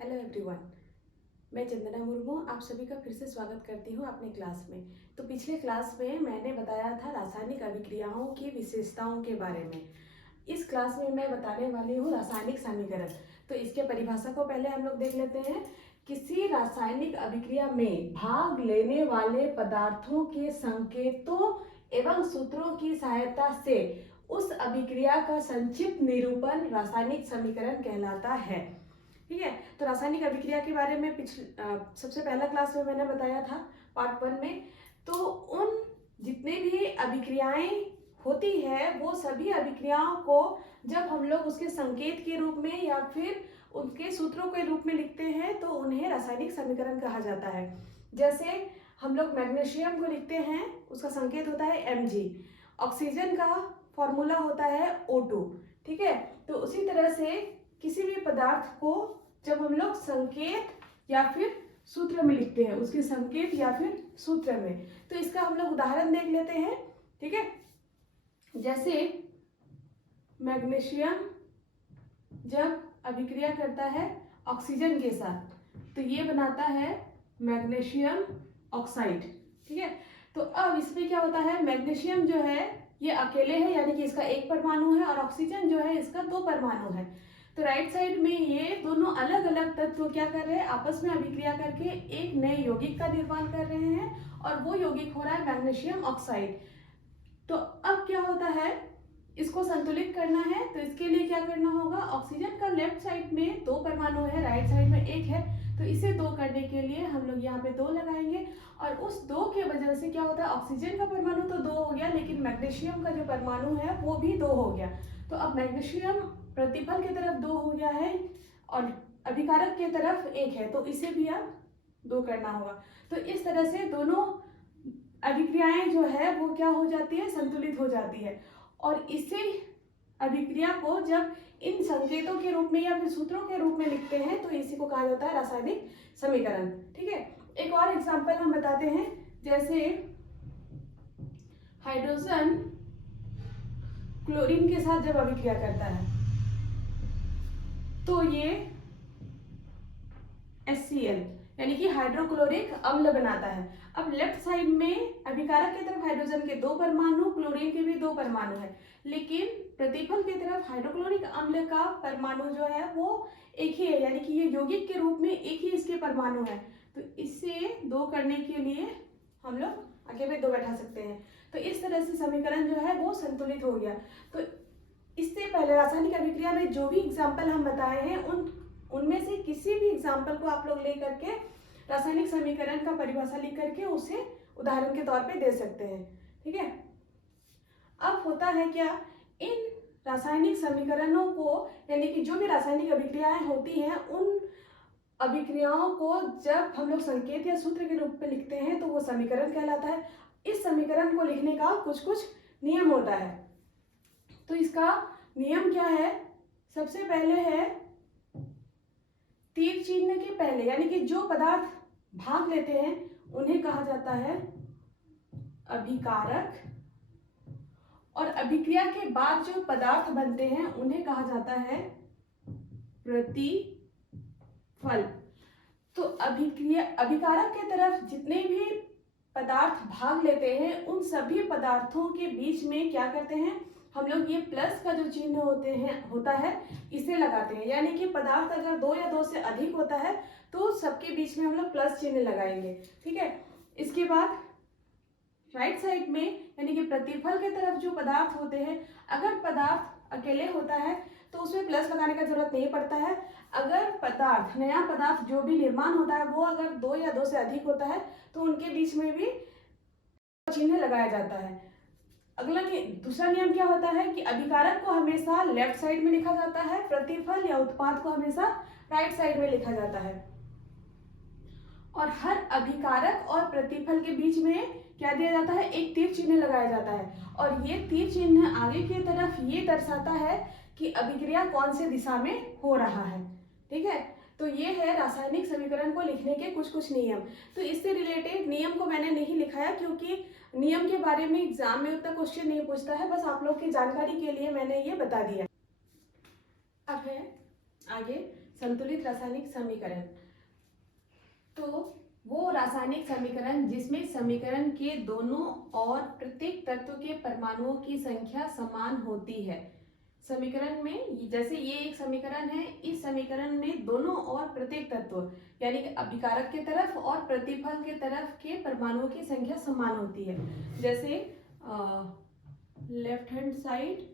Hello everyone, मैं चंदना मुर्मू आप सभी का फिर से स्वागत करती हूँ अपने क्लास में। तो पिछले क्लास में मैंने बताया था रासायनिक अभिक्रियाओं की विशेषताओं के बारे में। इस क्लास में मैं बताने वाली हूँ रासायनिक समीकरण। तो इसके परिभाषा को पहले हम लोग देख लेते हैं। किसी रासायनिक अभिक्रिया में भाग लेने वाले पदार्थों के संकेतों एवं सूत्रों की सहायता से उस अभिक्रिया का संक्षिप्त निरूपण रासायनिक समीकरण कहलाता है। ठीक है, तो रासायनिक अभिक्रिया के बारे में सबसे पहला क्लास में मैंने बताया था पार्ट 1 में। तो उन जितने भी अभिक्रियाएं होती है वो सभी अभिक्रियाओं को जब हम लोग उसके संकेत के रूप में या फिर उनके सूत्रों के रूप में लिखते हैं तो उन्हें रासायनिक समीकरण कहा जाता है। जैसे हम लोग मैग्नीशियम को लिखते हैं, उसका संकेत होता है Mg। ऑक्सीजन का फॉर्मूला होता है O2। ठीक है, तो उसी तरह से किसी भी पदार्थ को जब हम लोग संकेत या फिर सूत्र में लिखते हैं, उसके संकेत या फिर सूत्र में, तो इसका हम लोग उदाहरण देख लेते हैं। ठीक है, जैसे मैग्नीशियम जब अभिक्रिया करता है ऑक्सीजन के साथ तो ये बनाता है मैग्नीशियम ऑक्साइड। ठीक है, तो अब इसमें क्या होता है, मैग्नीशियम जो है ये अकेले है, यानी कि इसका एक परमाणु है, और ऑक्सीजन जो है इसका 2 परमाणु है। तो राइट साइड में ये दोनों अलग अलग तत्व क्या कर रहे हैं, आपस में अभिक्रिया करके एक नए यौगिक का निर्माण कर रहे हैं, और वो यौगिक हो रहा है मैग्नीशियम ऑक्साइड। तो अब क्या होता है, इसको संतुलित करना है, तो इसके लिए क्या करना होगा, ऑक्सीजन का लेफ्ट साइड में 2 परमाणु है, राइट साइड में 1 है, तो इसे 2 करने के लिए हम लोग यहाँ पे 2 लगाएंगे, और उस 2 के वजह से क्या होता है, ऑक्सीजन का परमाणु तो 2 हो गया, लेकिन मैग्नीशियम का जो परमाणु है वो भी 2 हो गया। तो अब मैग्नीशियम प्रतिफल की तरफ 2 हो गया है और अभिकारक की तरफ 1 है, तो इसे भी अब 2 करना होगा। तो इस तरह से दोनों अभिक्रियाएं जो है वो क्या हो जाती है, संतुलित हो जाती है। और इसी अभिक्रिया को जब इन संकेतों के रूप में या फिर सूत्रों के रूप में लिखते हैं तो इसी को कहा जाता है रासायनिक समीकरण। ठीक है, एक और एग्जांपल हम बताते हैं। जैसे हाइड्रोजन क्लोरीन के साथ जब अभिक्रिया करता है तो ये HCl यानी कि हाइड्रोक्लोरिक अम्ल बनाता है। अब लेफ्ट साइड में अभिकारक की तरफ हाइड्रोजन के 2 परमाणु, क्लोरीन के भी 2 परमाणु है, लेकिन प्रतिफल की तरफ हाइड्रोक्लोरिक अम्ल का परमाणु जो है वो एक ही है, यानी कि ये यौगिक के रूप में एक ही इसके परमाणु है। तो इससे 2 करने के लिए हम लोग आगे भी 2 बैठा सकते हैं। तो इस तरह से समीकरण जो है वो संतुलित हो गया। तो इससे पहले रासायनिक अभिक्रिया में जो भी एग्जाम्पल हम बताए हैं उनमें से किसी भी एग्जाम्पल को आप लोग ले करके रासायनिक समीकरण का परिभाषा लिख करके उसे उदाहरण के तौर पे दे सकते हैं। ठीक है, अब होता है क्या, इन रासायनिक समीकरणों को यानी कि जो भी रासायनिक अभिक्रियाएं होती हैं उन अभिक्रियाओं को जब हम लोग संकेत या सूत्र के रूप में लिखते हैं तो वो समीकरण कहलाता है। इस समीकरण को लिखने का कुछ कुछ नियम होता है। तो इसका नियम क्या है, सबसे पहले है तीर चिन्ह के पहले, यानी कि जो पदार्थ भाग लेते हैं उन्हें कहा जाता है अभिकारक, और अभिक्रिया के बाद जो पदार्थ बनते हैं उन्हें कहा जाता है प्रतिफल। तो अभिकारक के तरफ जितने भी पदार्थ भाग लेते हैं उन सभी पदार्थों के बीच में क्या करते हैं, हम लोग ये प्लस का जो चिन्ह होता है इसे लगाते हैं, यानी कि पदार्थ अगर 2 या 2 से अधिक होता है तो सबके बीच में हम लोग प्लस चिन्ह लगाएंगे। ठीक है, इसके बाद राइट साइड में यानी कि प्रतिफल के तरफ जो पदार्थ होते हैं, अगर पदार्थ अकेले होता है तो उसमें प्लस लगाने का जरूरत नहीं पड़ता है। अगर पदार्थ नया पदार्थ जो भी निर्माण होता है वो अगर 2 या 2 से अधिक होता है तो उनके बीच में भी चिन्ह लगाया जाता है। दूसरा नियम क्या होता है कि अभिकारक को हमेशा लेफ्ट साइड में लिखा जाता है, प्रतिफल या उत्पाद को हमेशा राइट साइड में लिखा जाता है। और हर अभिकारक और प्रतिफल के बीच में क्या दिया जाता है, एक तीर चिन्ह लगाया जाता है, और ये तीर चिन्ह आगे की तरफ ये दर्शाता है कि अभिक्रिया कौन से दिशा में हो रहा है। ठीक है, तो ये है रासायनिक समीकरण को लिखने के कुछ कुछ नियम। तो इससे रिलेटेड नियम को मैंने नहीं लिखाया क्योंकि नियम के बारे में एग्जाम में उतना क्वेश्चन नहीं पूछता है, बस आप लोग की जानकारी के लिए मैंने ये बता दिया। अब है आगे संतुलित रासायनिक समीकरण। तो वो रासायनिक समीकरण जिसमें समीकरण के दोनों और प्रत्येक तत्व के परमाणुओं की संख्या समान होती है। समीकरण में जैसे ये एक समीकरण है, इस समीकरण में दोनों और प्रत्येक तत्व यानी कि अभिकारक के तरफ और प्रतिफल के तरफ के परमाणुओं की संख्या समान होती है। जैसे लेफ्ट हैंड साइड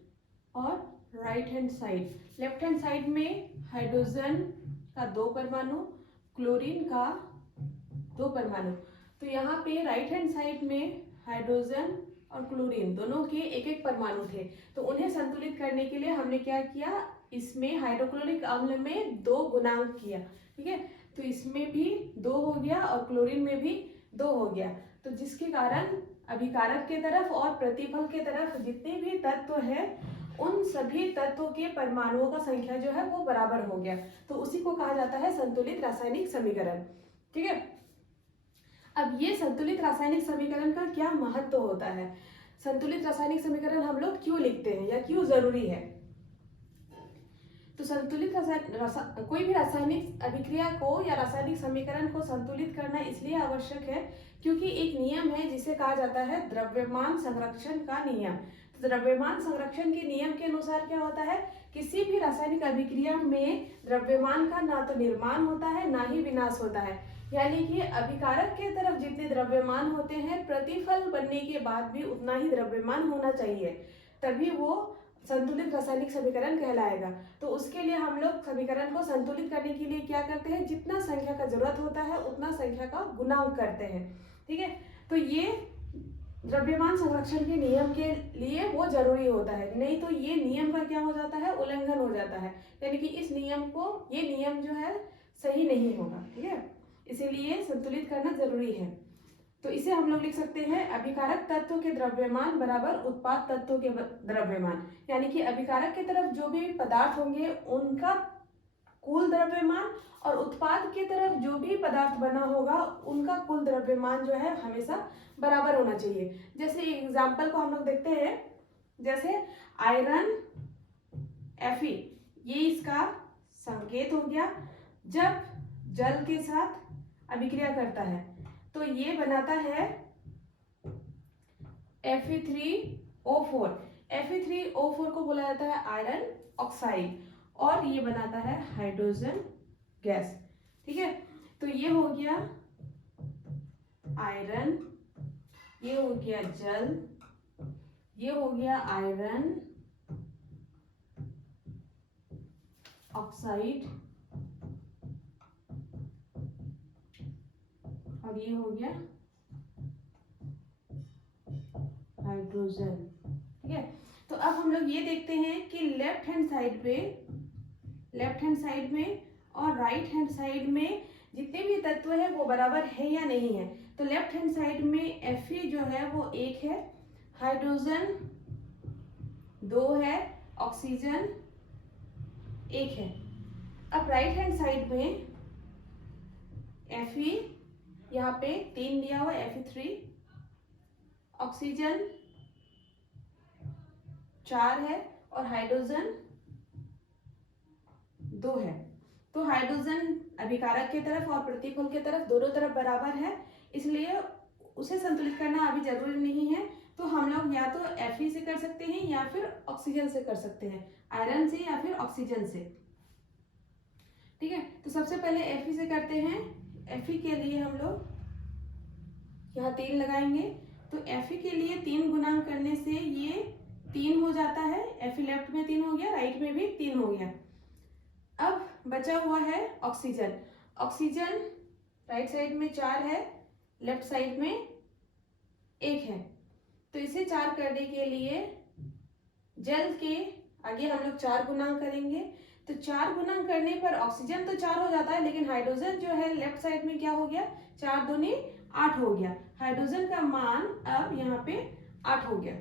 और right hand side. Left hand side में हाइड्रोजन का 2 परमाणु, क्लोरीन का 2 परमाणु। तो यहाँ पे राइट हैंड साइड में हाइड्रोजन और क्लोरीन दोनों के एक एक परमाणु थे। तो उन्हें संतुलित करने के लिए हमने क्या किया, इसमें हाइड्रोक्लोरिक अम्ल में 2 गुणांक किया। ठीक है, तो इसमें भी 2 हो गया और क्लोरीन में भी 2 हो गया। तो जिसके कारण अभिकारक के तरफ और प्रतिफल के तरफ जितने भी तत्व है उन सभी तत्वों के परमाणुओं का संख्या जो है वो बराबर हो गया। तो उसी को कहा जाता है संतुलित रासायनिक समीकरण। ठीक है, अब ये संतुलित रासायनिक समीकरण का क्या महत्व होता है, संतुलित रासायनिक समीकरण हम लोग क्यों लिखते हैं या क्यों जरूरी है। तो संतुलित कोई भी रासायनिक अभिक्रिया को या रासायनिक समीकरण को संतुलित करना इसलिए आवश्यक है क्योंकि एक नियम है जिसे कहा जाता है द्रव्यमान संरक्षण का नियम। तो द्रव्यमान संरक्षण के नियम के अनुसार क्या होता है, किसी भी रासायनिक अभिक्रिया में द्रव्यमान का ना तो निर्माण होता है ना ही विनाश होता है। यानी कि अभिकारक के तरफ जितने द्रव्यमान होते हैं प्रतिफल बनने के बाद भी उतना ही द्रव्यमान होना चाहिए, तभी वो संतुलित रासायनिक समीकरण कहलाएगा। तो उसके लिए हम लोग समीकरण को संतुलित करने के लिए क्या करते हैं, जितना संख्या का जरूरत होता है उतना संख्या का गुणांक करते हैं। ठीक है, तो ये द्रव्यमान संरक्षण के नियम के लिए वो जरूरी होता है, नहीं तो ये नियम का क्या हो जाता है, उल्लंघन हो जाता है। यानी कि इस नियम को, ये नियम जो है सही नहीं होगा। ठीक है, इसीलिए संतुलित करना जरूरी है। तो इसे हम लोग लिख सकते हैं अभिकारक तत्व के द्रव्यमान बराबर उत्पाद तत्व के द्रव्यमान। यानी कि अभिकारक की तरफ जो भी पदार्थ होंगे उनका कुल द्रव्यमान और उत्पाद की तरफ जो भी पदार्थ बना होगा उनका कुल द्रव्यमान जो है हमेशा बराबर होना चाहिए। जैसे एग्जाम्पल को हम लोग देखते हैं, जैसे आयरन Fe, ये इसका संकेत हो गया। जब जल के साथ अभिक्रिया करता है तो ये बनाता है Fe3O4। Fe3O4 को बोला जाता है आयरन ऑक्साइड और ये बनाता है हाइड्रोजन गैस। ठीक है, तो ये हो गया आयरन, ये हो गया जल, ये हो गया आयरन ऑक्साइड और ये हो गया हाइड्रोजन। ठीक है, तो अब हम लोग ये देखते हैं कि लेफ्ट हैंड साइड में और राइट हैंड साइड में जितने भी तत्व है वो बराबर है या नहीं है। तो लेफ्ट हैंड साइड में Fe जो है वो 1 है, हाइड्रोजन 2 है, ऑक्सीजन 1 है। अब राइट हैंड साइड में Fe यहाँ पे 3 दिया हुआ Fe3, ऑक्सीजन 4 है और हाइड्रोजन 2 है। तो हाइड्रोजन अभिकारक के तरफ और प्रतिफल के तरफ दोनों तरफ बराबर है, इसलिए उसे संतुलित करना अभी जरूरी नहीं है। तो हम लोग या तो Fe से कर सकते हैं या फिर ऑक्सीजन से कर सकते हैं, आयरन से या फिर ऑक्सीजन से। ठीक है, तो सबसे पहले Fe से करते हैं। Fe के लिए हम लोग यहाँ 3 लगाएंगे। तो Fe के लिए 3 गुणांक करने से ये 3 हो जाता है। Fe लेफ्ट में 3 हो गया, राइट में भी 3 हो गया। अब बचा हुआ है ऑक्सीजन। ऑक्सीजन राइट साइड में 4 है, लेफ्ट साइड में 1 है। तो इसे 4 करने के लिए जल के आगे हम लोग 4 गुणांक करेंगे। तो 4 गुणांक करने पर ऑक्सीजन तो 4 हो जाता है, लेकिन हाइड्रोजन जो है लेफ्ट साइड में क्या हो गया, 4 दूनी 8 हो गया। हाइड्रोजन का मान अब यहाँ पे 8 हो गया।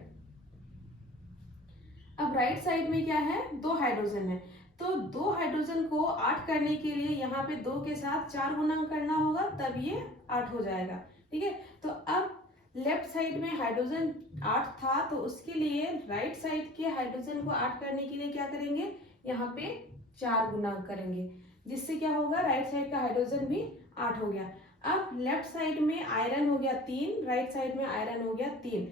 अब राइट साइड में क्या है, 2 हाइड्रोजन है। तो 2 हाइड्रोजन को 8 करने के लिए यहाँ पे 2 के साथ 4 गुणांक करना होगा, तब ये 8 हो जाएगा। ठीक है, तो अब लेफ्ट साइड में हाइड्रोजन 8 था, तो उसके लिए राइट साइड के हाइड्रोजन को 8 करने के लिए क्या करेंगे, यहाँ पे 4 गुणांक करेंगे। जिससे क्या होगा, राइट साइड का हाइड्रोजन भी 8 हो गया। अब लेफ्ट साइड में आयरन हो गया 3, राइट साइड में आयरन हो गया 3।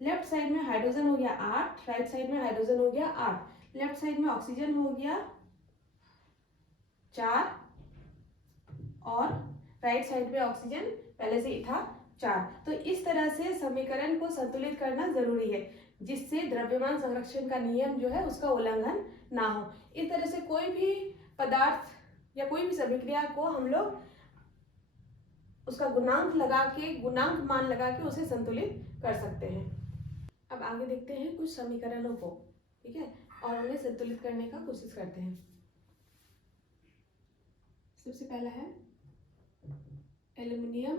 लेफ्ट साइड में हाइड्रोजन हो गया 8, राइट साइड में हाइड्रोजन हो गया 8। लेफ्ट साइड में ऑक्सीजन हो गया 4 और राइट साइड में ऑक्सीजन पहले से ही था 4। तो इस तरह से समीकरण को संतुलित करना जरूरी है, जिससे द्रव्यमान संरक्षण का नियम जो है उसका उल्लंघन ना हो। इस तरह से कोई भी पदार्थ या कोई भी अभिक्रिया को हम लोग उसका गुणांक लगा के, गुणांक मान लगा के उसे संतुलित कर सकते हैं। अब आगे देखते हैं कुछ समीकरणों को, ठीक है, और उन्हें संतुलित करने का कोशिश करते हैं। सबसे पहला है एल्युमिनियम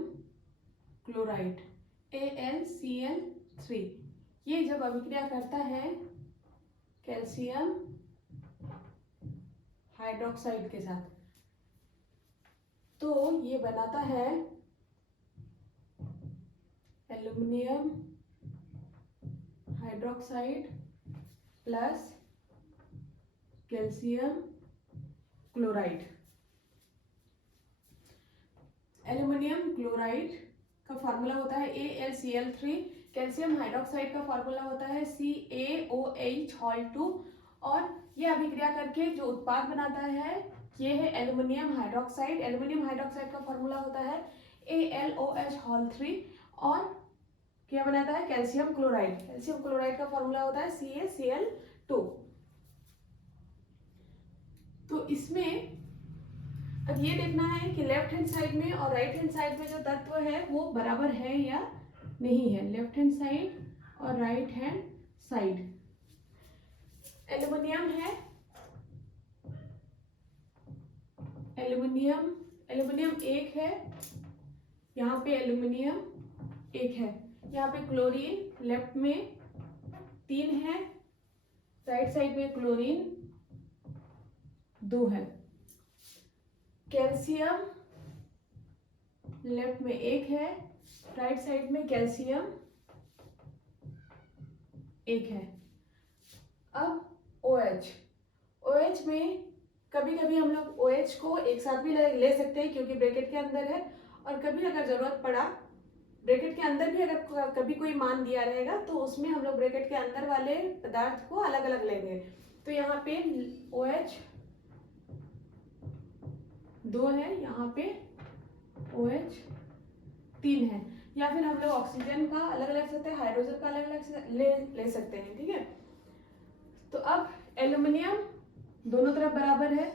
क्लोराइड AlCl3। ये जब अभिक्रिया करता है कैल्शियम हाइड्रोक्साइड के साथ, तो ये बनाता है aluminium hydroxide plus calcium chloride. Aluminium chloride का फार्मूला होता है AlCl3, कैल्शियम हाइड्रोक्साइड का फार्मूला होता है CaOH2, और यह अभिक्रिया करके जो उत्पाद बनाता है ये है एल्युमिनियम हाइड्रोक्साइड। एल्युमिनियम हाइड्रोक्साइड का फार्मूला होता है AlOH3, और क्या बनाता है कैल्शियम क्लोराइड। कैल्शियम क्लोराइड का फार्मूला होता है CaCl2। तो इसमें अब ये देखना है कि लेफ्ट हैंड साइड में और राइट हैंड साइड में जो तत्व है वो बराबर है या नहीं है, लेफ्ट हैंड साइड और राइट हैंड साइड। एल्युमिनियम है, एल्युमिनियम 1 है, यहाँ पे एल्युमिनियम 1 है, यहाँ पे क्लोरीन लेफ्ट में 3 है, राइट साइड में क्लोरीन 2 है। कैल्शियम लेफ्ट में 1 है, राइट साइड में कैल्शियम 1 है। अब OH में कभी कभी हम लोग OH को एक साथ भी ले सकते हैं क्योंकि ब्रैकेट के अंदर है, और कभी अगर जरूरत पड़ा ब्रैकेट के अंदर भी अगर कभी कोई मान दिया रहेगा तो उसमें हम लोग ब्रैकेट के अंदर वाले पदार्थ को अलग अलग लेंगे। तो यहाँ पे OH 2 है, यहाँ पे OH 3 है, या फिर हम लोग ऑक्सीजन का अलग अलग सकते हैं, हाइड्रोजन का अलग अलग ले सकते हैं, ठीक है। तो अब एल्युमिनियम दोनों तरफ बराबर है,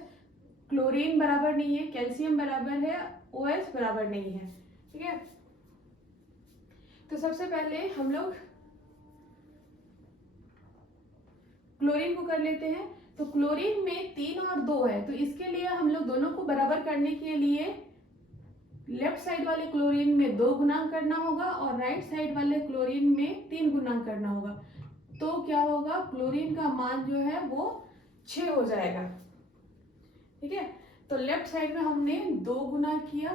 क्लोरीन बराबर नहीं है, कैल्शियम बराबर है, OH बराबर नहीं है, ठीक है। तो सबसे पहले हम लोग क्लोरीन को कर लेते हैं। तो क्लोरीन में 3 और 2 है, तो इसके लिए हम लोग दोनों को बराबर करने के लिए लेफ्ट साइड वाले क्लोरीन में 2 गुना करना होगा और राइट साइड वाले क्लोरीन में 3 गुना करना होगा। तो क्या होगा, क्लोरीन का मान जो है वो 6 हो जाएगा, ठीक है। तो लेफ्ट साइड में हमने 2 गुना किया,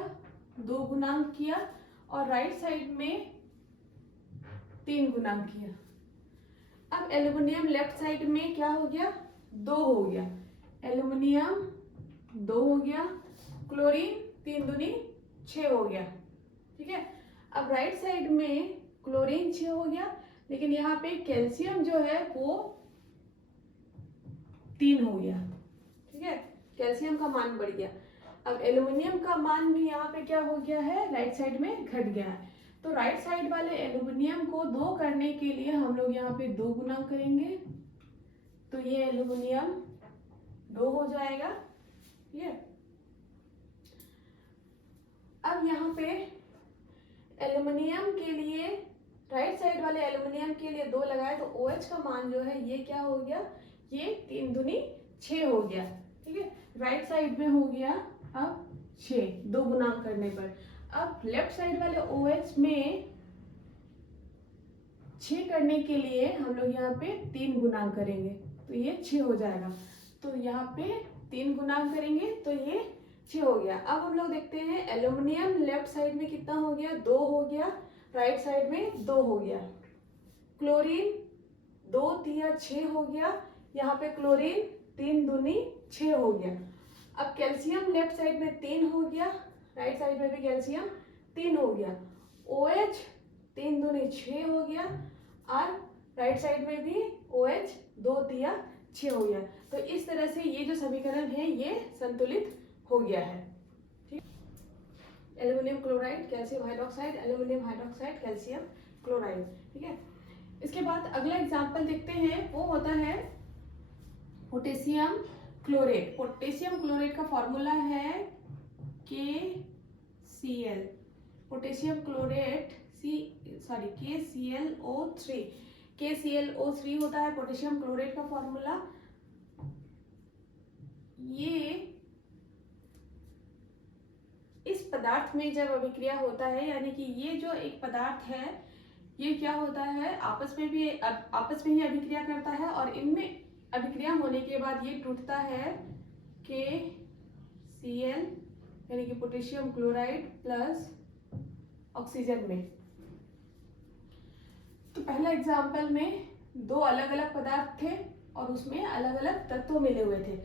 2 गुणांक किया, और राइट साइड में 3 गुणांक किया। अब एल्युमिनियम लेफ्ट साइड में क्या हो गया, 2 हो गया, एल्युमिनियम 2 हो गया, क्लोरीन 3 दूनी 6 हो गया, ठीक है। अब राइट साइड में क्लोरीन 6 हो गया, लेकिन यहाँ पे कैल्शियम जो है वो 3 हो गया, ठीक है, कैल्शियम का मान बढ़ गया। अब एल्युमिनियम का मान भी यहाँ पे क्या हो गया है, राइट साइड में घट गया है। तो राइट साइड वाले एल्युमिनियम को 2 करने के लिए हम लोग यहाँ पे 2 गुना करेंगे, तो ये एल्युमिनियम 2 हो जाएगा, ठीक है। अब यहाँ पे एल्युमिनियम के लिए राइट साइड वाले एल्युमिनियम के लिए 2 लगाए, तो OH का मान जो है ये क्या हो गया, ये 3 दूनी 6 हो गया, ठीक है। राइट साइड में हो गया अब 6, 2 गुना करने पर। अब लेफ्ट साइड वाले OH में 6 करने के लिए हम लोग यहाँ पे 3 गुना करेंगे, तो ये 6 हो जाएगा। तो यहाँ पे 3 गुना करेंगे तो ये 6 हो गया। अब हम लोग देखते हैं एल्युमिनियम लेफ्ट साइड में कितना हो गया, 2 हो गया, राइट साइड में 2 हो गया। क्लोरीन 2 3 6 हो गया, यहाँ पे क्लोरीन 3 दूनी 6 हो गया। अब कैल्शियम लेफ्ट साइड में 3 हो गया, राइट साइड में भी कैल्शियम 3 हो गया, OH 3 दूनी 6 हो गया, और राइट साइड में भी OH 2 तिया 6 हो गया। तो इस तरह से ये जो समीकरण है ये संतुलित हो गया है। ठीक, aluminium chloride, calcium hydroxide, aluminium hydroxide, calcium chloride. ठीक है, इसके बाद अगला एग्जाम्पल देखते हैं, वो होता है पोटेशियम क्लोरेट। पोटेशियम क्लोरेट का फॉर्मूला है KCl, potassium chlorate KClO3। KClO3 होता है पोटेशियम क्लोरेट का फॉर्मूला। ये इस पदार्थ में जब अभिक्रिया होता है, यानी कि ये जो एक पदार्थ है ये क्या होता है, आपस में ही अभिक्रिया करता है, और इनमें अभिक्रिया होने के बाद ये टूटता है KCl यानी कि पोटेशियम क्लोराइड प्लस ऑक्सीजन में। तो पहला एग्जाम्पल में 2 अलग अलग पदार्थ थे और उसमें अलग अलग तत्व मिले हुए थे।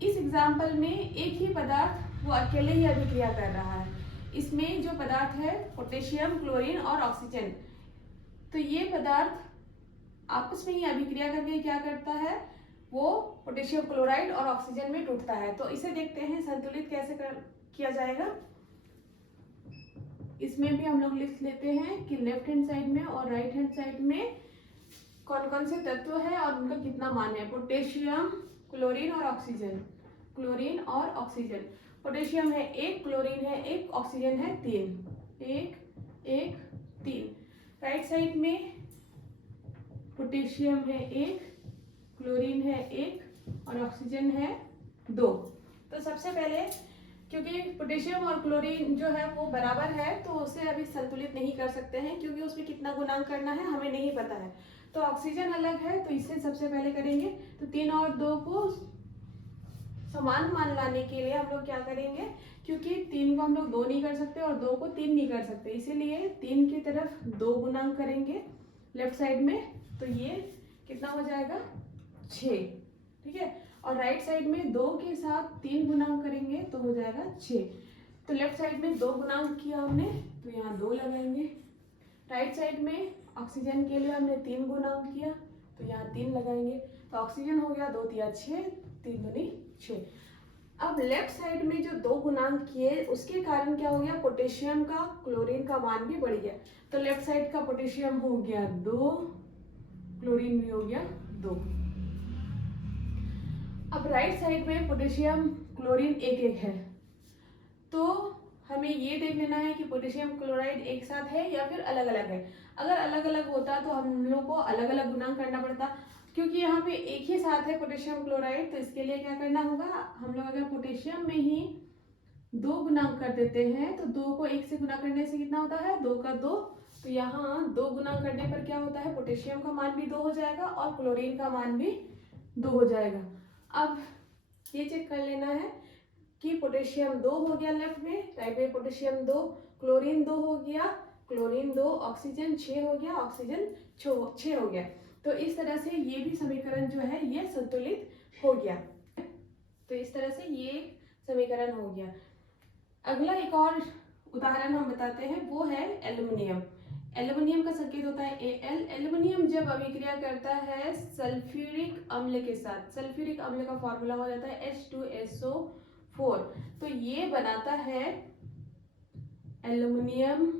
इस एग्जाम्पल में एक ही पदार्थ वो अकेले ही अभिक्रिया कर रहा है। इसमें जो पदार्थ है पोटेशियम, क्लोरीन और ऑक्सीजन, तो ये पदार्थ आपस में ही अभिक्रिया करके क्या करता है, वो पोटेशियम क्लोराइड और ऑक्सीजन में टूटता है। तो इसे देखते हैं संतुलित कैसे किया जाएगा। इसमें भी हम लोग लिख लेते हैं कि लेफ्ट हैंड साइड में और राइट हैंड साइड में कौन कौन से तत्व है और उनका कितना मान है। पोटेशियम, क्लोरीन और ऑक्सीजन, क्लोरीन और ऑक्सीजन। पोटेशियम है 1, क्लोरीन है 1, ऑक्सीजन है 3, 1 1 3। राइट साइड में पोटेशियम है 1, क्लोरीन है 1 और ऑक्सीजन है 2। तो सबसे पहले क्योंकि पोटेशियम और क्लोरीन जो है वो बराबर है तो उसे अभी संतुलित नहीं कर सकते हैं, क्योंकि उसमें कितना गुणांक करना है हमें नहीं पता है। तो ऑक्सीजन अलग है तो इससे सबसे पहले करेंगे, तो 3 और 2 को समान मान लाने के लिए हम लोग क्या करेंगे, क्योंकि 3 को हम लोग 2 नहीं कर सकते और 2 को 3 नहीं कर सकते, इसीलिए 3 की तरफ 2 गुणांक करेंगे लेफ्ट साइड में, तो ये कितना हो जाएगा 6। ठीक है, और राइट साइड में 2 के साथ 3 गुणांक करेंगे तो हो जाएगा 6। तो लेफ्ट साइड में 2 गुणांक किया हमने तो यहाँ 2 लगाएंगे। राइट साइड में ऑक्सीजन के लिए हमने 3 गुणांक किया तो यहाँ 3 लगाएंगे। तो ऑक्सीजन हो गया 2 तिया 6, 3 दूनी 6। अब लेफ्ट साइड में जो 2 गुणांक किए उसके कारण क्या हो गया, पोटेशियम का, क्लोरीन का मान भी बढ़ गया। तो लेफ्ट साइड का पोटेशियम हो गया 2, क्लोरीन भी हो गया 2। अब राइट साइड में पोटेशियम, क्लोरीन एक एक है, तो हमें ये देख लेना है कि पोटेशियम क्लोराइड एक साथ है या फिर अलग अलग है। अगर अलग अलग होता तो हम लोग को अलग अलग गुणांक करना पड़ता, क्योंकि यहाँ पे एक ही साथ है पोटेशियम क्लोराइड, तो इसके लिए क्या करना होगा, हम लोग अगर पोटेशियम में ही 2 गुणांक कर देते हैं तो 2 को 1 से गुना करने से कितना होता है, 2 का 2, तो यहाँ 2 गुना करने पर क्या होता है, पोटेशियम का मान भी 2 हो जाएगा और क्लोरीन का मान भी 2 हो जाएगा। अब ये चेक कर लेना है कि पोटेशियम 2 हो गया लेफ्ट में, राइट में पोटेशियम 2, क्लोरीन 2 हो गया, क्लोरीन 2, ऑक्सीजन 6 हो गया, ऑक्सीजन 6 हो गया। तो इस तरह से ये भी समीकरण जो है ये संतुलित हो गया। तो इस तरह से ये समीकरण हो गया। अगला एक और उदाहरण हम बताते हैं, वो है एल्युमिनियम। एल्युमिनियम का संकेत होता है Al। एल्युमिनियम जब अभिक्रिया करता है सल्फ्यूरिक अम्ल के साथ, सल्फ्यूरिक अम्ल का फॉर्मूला हो जाता है H2SO4, तो ये बनाता है aluminium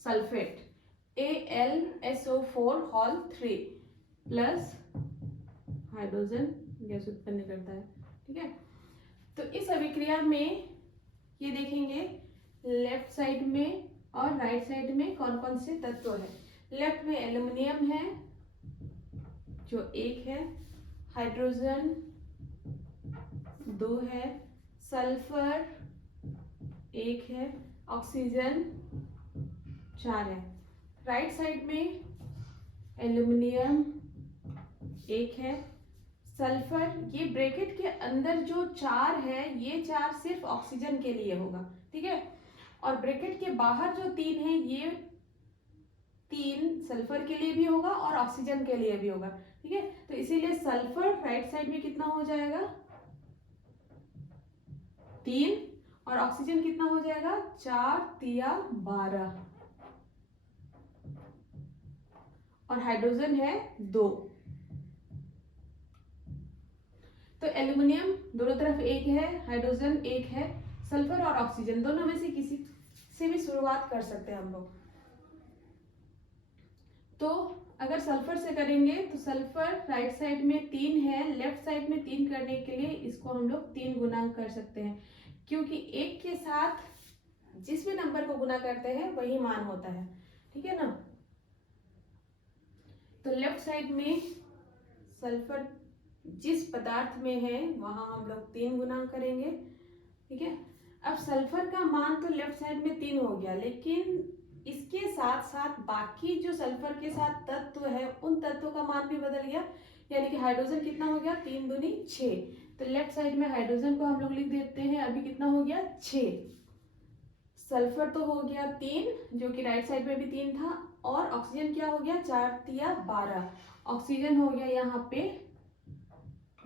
sulphate AlSO4 plus hydrogen gas उत्पन्न करता है। ठीक है, तो इस अभिक्रिया में ये देखेंगे लेफ्ट साइड में और राइट साइड में कौन कौन से तत्व है। लेफ्ट में एल्युमिनियम है जो 1 है, हाइड्रोजन 2 है, सल्फर 1 है, ऑक्सीजन 4 है। राइट साइड में एल्युमिनियम 1 है, सल्फर, ये ब्रैकेट के अंदर जो 4 है ये 4 सिर्फ ऑक्सीजन के लिए होगा। ठीक है, और ब्रैकेट के बाहर जो 3 है ये 3 सल्फर के लिए भी होगा और ऑक्सीजन के लिए भी होगा, ठीक है। तो इसीलिए सल्फर राइट साइड में कितना हो जाएगा 3 और ऑक्सीजन कितना हो जाएगा 4 तिया 12 और हाइड्रोजन है 2। तो एल्यूमिनियम दोनों तरफ 1 है, हाइड्रोजन 1 है, सल्फर और ऑक्सीजन दोनों में से किसी से भी शुरुआत कर सकते हैं हम लोग। तो अगर सल्फर से करेंगे तो सल्फर राइट साइड में 3 है, लेफ्ट साइड में 3 करने के लिए इसको हम लोग 3 गुना कर सकते हैं, क्योंकि 1 के साथ जिस भी नंबर को गुना करते हैं वही मान होता है, ठीक है ना। तो लेफ्ट साइड में सल्फर जिस पदार्थ में है वहां हम लोग 3 गुना करेंगे, ठीक है। अब सल्फर का मान तो लेफ्ट साइड में 3 हो गया, लेकिन इसके साथ साथ बाकी जो सल्फर के साथ तत्व है उन तत्वों का मान भी बदल गया, यानी कि हाइड्रोजन कितना हो गया 3 दूनी 6। तो लेफ्ट साइड में हाइड्रोजन को हम लोग लिख देते हैं, अभी कितना हो गया 6। सल्फर तो हो गया 3 जो कि राइट साइड में भी 3 था, और ऑक्सीजन क्या हो गया 4 तिया 12, ऑक्सीजन हो गया यहाँ पे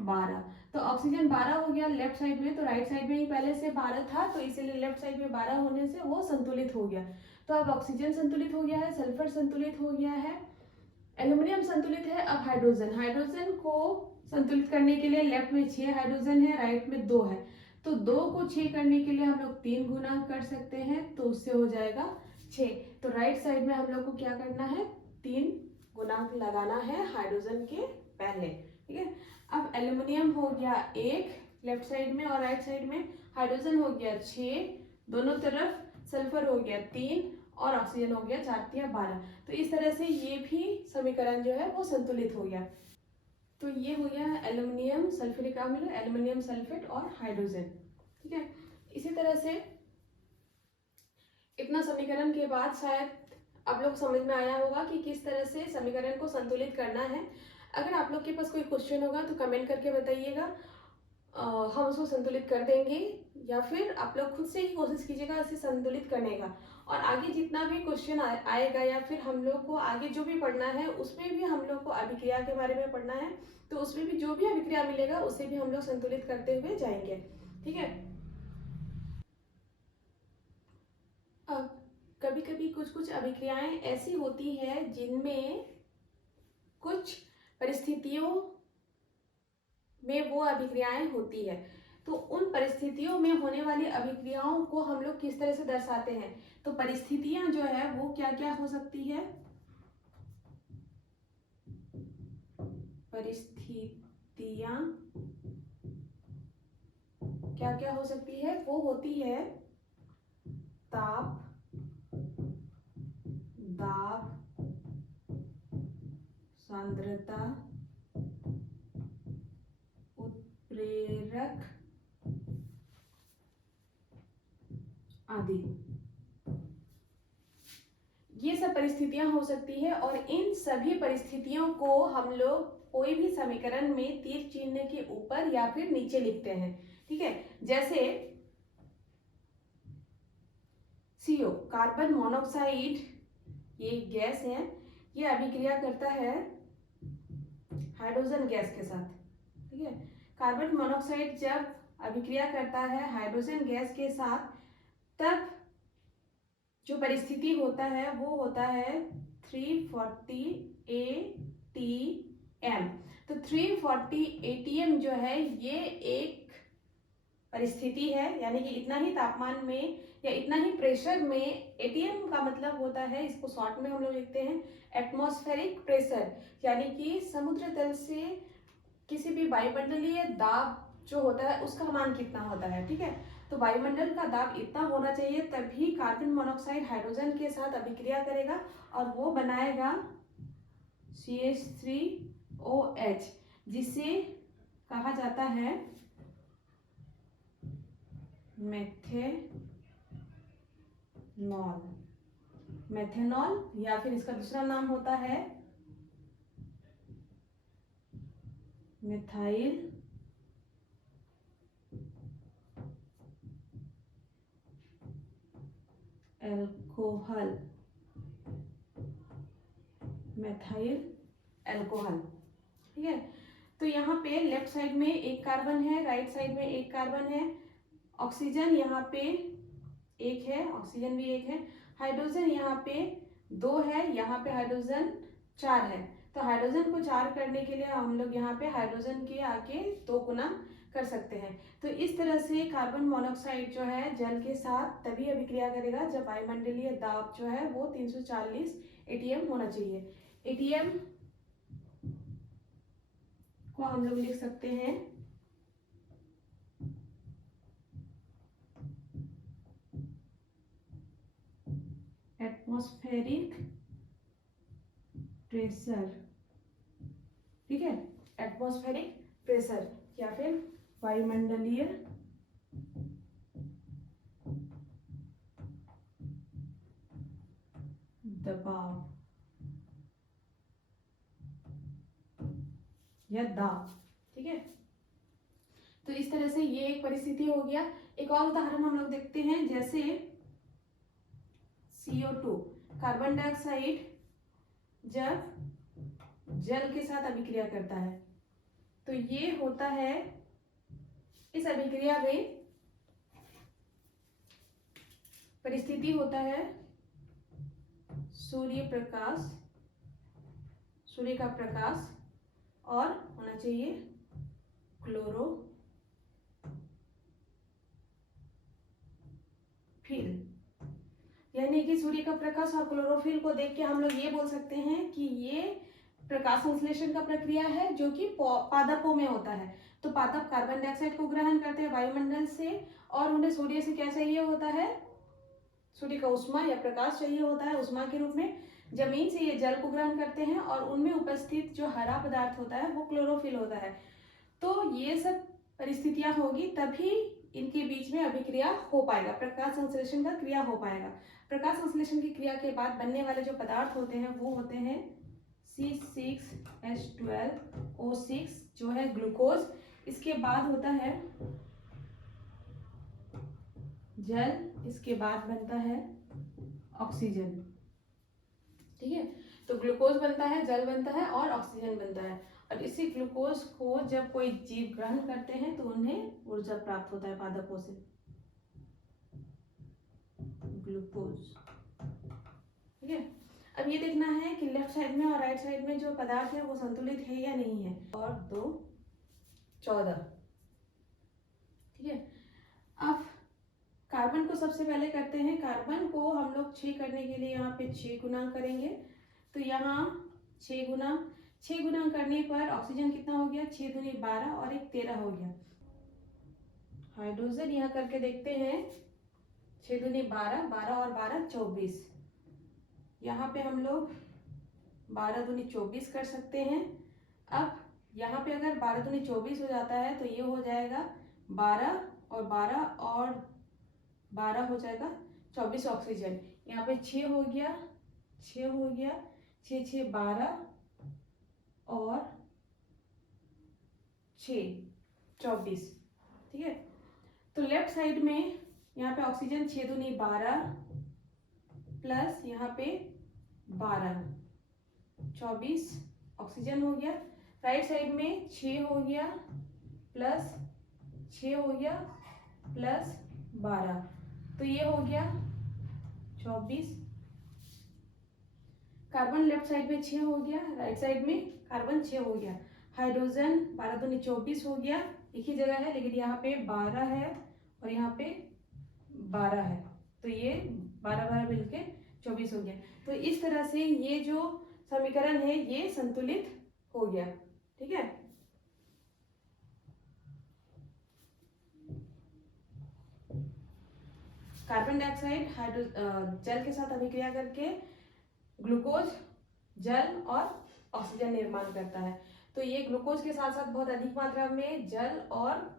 12। तो ऑक्सीजन 12 हो गया लेफ्ट साइड में, तो राइट साइड में ही पहले से 12 था, तो इसीलिए लेफ्ट साइड में 12 होने से वो संतुलित हो गया। तो अब ऑक्सीजन संतुलित हो गया है, सल्फर संतुलित हो गया है, एल्यूमिनियम संतुलित है। अब हाइड्रोजन, हाइड्रोजन को संतुलित करने के लिए लेफ्ट में 6 हाइड्रोजन है, राइट में 2 है, तो 2 को 6 करने के लिए हम लोग 3 गुना कर सकते हैं, तो उससे हो जाएगा 6। तो राइट साइड में हम लोग को क्या करना है 3 गुणांक लगाना है हाइड्रोजन के पहले, ठीक है। अब एल्यूमिनियम हो गया 1 लेफ्ट साइड में और राइट साइड में, हाइड्रोजन हो गया 6 दोनों तरफ, सल्फर हो गया 3 और ऑक्सीजन हो गया 4 तिया 12। तो इस तरह से ये भी समीकरण जो है वो संतुलित हो गया। तो ये हो गया एल्यूमिनियम सल्फ्यूरिक अम्ल, एल्यूमिनियम सल्फेट और हाइड्रोजन, ठीक है। इसी तरह से इतना समीकरण के बाद शायद आप लोग समझ में आया होगा कि किस तरह से समीकरण को संतुलित करना है। अगर आप लोग के पास कोई क्वेश्चन होगा तो कमेंट करके बताइएगा, हम उसको संतुलित कर देंगे, या फिर आप लोग खुद से ही कोशिश कीजिएगा इसे संतुलित करने का। और आगे जितना भी क्वेश्चन आएगा या फिर हम लोग को आगे जो भी पढ़ना है उसमें भी हम लोग को अभिक्रिया के बारे में पढ़ना है, तो उसमें भी जो भी अभिक्रिया मिलेगा उसे भी हम लोग संतुलित करते हुए जाएंगे, ठीक है। अब कभी कभी कुछ कुछ अभिक्रियाएं ऐसी होती है जिनमें कुछ परिस्थितियों में वो अभिक्रियाएं होती है, तो उन परिस्थितियों में होने वाली अभिक्रियाओं को हम लोग किस तरह से दर्शाते हैं। तो परिस्थितियां जो है वो क्या क्या हो सकती है, परिस्थितियां क्या क्या हो सकती है, वो होती है ताप, दाब, सांद्रता, उत्प्रेरक आदि। ये सब परिस्थितियां हो सकती है, और इन सभी परिस्थितियों को हम लोग कोई भी समीकरण में तीर चिन्ह के ऊपर या फिर नीचे लिखते हैं, ठीक है। जैसे CO कार्बन मोनोऑक्साइड, ये गैस है, ये अभिक्रिया करता है हाइड्रोजन गैस के साथ, ठीक है। कार्बन मोनोऑक्साइड जब अभिक्रिया करता है हाइड्रोजन गैस के साथ, तब जो परिस्थिति होता है वो होता है 340 ATM। तो 340 ATM जो है ये एक परिस्थिति है, यानी कि इतना ही तापमान में या इतना ही प्रेशर में, ATM का मतलब होता है, इसको शॉर्ट में हम लोग लिखते हैं एटमॉस्फेरिक प्रेशर, यानी कि समुद्र तल से किसी भी वायुमंडलीय दाब जो होता है उसका मान कितना होता है, ठीक है। तो वायुमंडल का दाब इतना होना चाहिए, तभी कार्बन मोनोऑक्साइड हाइड्रोजन के साथ अभिक्रिया करेगा और वो बनाएगा CH3OH, जिसे कहा जाता है मेथेनॉल, या फिर इसका दूसरा नाम होता है मिथाइल अल्कोहल। Methyl alcohol. ठीक है, तो यहाँ पे लेफ्ट साइड में एक कार्बन है, राइट साइड में एक कार्बन है, ऑक्सीजन यहाँ पे एक है, ऑक्सीजन भी एक है, हाइड्रोजन यहाँ पे 2 है, यहाँ पे हाइड्रोजन 4 है। तो हाइड्रोजन को 4 करने के लिए हम लोग यहाँ पे हाइड्रोजन के आके 2 गुना कर सकते हैं। तो इस तरह से कार्बन मोनोऑक्साइड जो है जल के साथ तभी अभिक्रिया करेगा जब वायुमंडलीय दाब जो है वो 340 atm होना चाहिए। atm को हम लोग लिख सकते हैं एटमॉस्फेरिक प्रेशर। ठीक है, एटमॉस्फेरिक प्रेशर या फिर वायुमंडलीय दबाव या दाब। ठीक है, तो इस तरह से ये एक परिस्थिति हो गया। एक और उदाहरण हम लोग देखते हैं, जैसे CO2 कार्बन डाइऑक्साइड जब जल के साथ अभिक्रिया करता है तो ये होता है, इस अभिक्रिया में परिस्थिति होता है सूर्य का प्रकाश और होना चाहिए क्लोरोफिल, यानी कि सूर्य का प्रकाश और क्लोरोफिल को देख के हम लोग ये बोल सकते हैं कि ये प्रकाश संश्लेषण का प्रक्रिया है जो कि पादपों में होता है। तो पादप कार्बन डाइऑक्साइड को ग्रहण करते हैं वायुमंडल से और उन्हें सूर्य से क्या चाहिए होता है, सूर्य का उष्मा या प्रकाश चाहिए होता है उष्मा के रूप में। जमीन से ये जल को ग्रहण करते हैं और उनमें उपस्थित जो हरा पदार्थ होता है वो क्लोरोफिल होता है। तो ये सब परिस्थितियां होगी तभी इनके बीच में अभिक्रिया हो पाएगा, प्रकाश संश्लेषण का क्रिया हो पाएगा। प्रकाश संश्लेषण की क्रिया के बाद बनने वाले जो पदार्थ होते हैं वो होते हैं C6H12O6 जो है ग्लूकोज। इसके बाद होता है जल, इसके बाद बनता है ऑक्सीजन। ठीक है, तो ग्लूकोज बनता है, जल बनता है और ऑक्सीजन बनता है। और इसी ग्लूकोज को जब कोई जीव ग्रहण करते हैं तो उन्हें ऊर्जा प्राप्त होता है पादपों से, ग्लूकोज। ठीक है, अब ये देखना है कि लेफ्ट साइड में और राइट साइड में जो पदार्थ है वो संतुलित है या नहीं है। और 2 14। ठीक है, अब कार्बन को सबसे पहले करते हैं। कार्बन को हम लोग 6 करने के लिए यहाँ पे 6 गुना करेंगे। तो यहाँ 6 गुना करने पर ऑक्सीजन कितना हो गया, 6 दूनी 12 और 1 13 हो गया। हाइड्रोजन यहाँ करके देखते हैं, 6 दूनी 12, 12 और 12 24। यहाँ पे हम लोग 12 दूनी 24 कर सकते हैं। अब यहाँ पे अगर 12 दूनी 24 हो जाता है तो ये हो जाएगा 12 और 12 और 12 हो जाएगा 24 ऑक्सीजन। यहाँ पे 6 हो गया, 6 हो गया, 6 6 12 और 6 24। ठीक है, तो लेफ्ट साइड में यहाँ पे ऑक्सीजन 6 दूनी 12 प्लस यहाँ पे 12 24 ऑक्सीजन हो गया। राइट साइड में 6 हो गया प्लस 6 हो गया प्लस 12, तो ये हो गया 24। कार्बन लेफ्ट साइड में 6 हो गया, राइट साइड में कार्बन 6 हो गया। हाइड्रोजन 12 दूनी 24 हो गया, एक ही जगह है लेकिन यहाँ पे 12 है और यहाँ पे 12 है, तो ये 12 12 मिलके 24 हो गया। तो इस तरह से ये जो समीकरण है ये संतुलित हो गया। ठीक है, कार्बन डाइऑक्साइड जल के साथ अभिक्रिया करके ग्लूकोज, जल और ऑक्सीजन निर्माण करता है। तो ये ग्लूकोज के साथ साथ बहुत अधिक मात्रा में जल और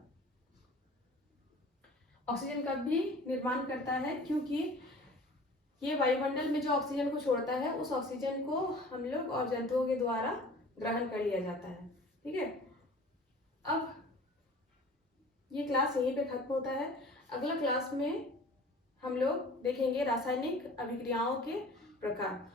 ऑक्सीजन का भी निर्माण करता है, क्योंकि ये वायुमंडल में जो ऑक्सीजन को छोड़ता है उस ऑक्सीजन को हम लोग और जंतुओं के द्वारा ग्रहण कर लिया जाता है। ठीक है, अब ये क्लास यहीं पे खत्म होता है। अगला क्लास में हम लोग देखेंगे रासायनिक अभिक्रियाओं के प्रकार।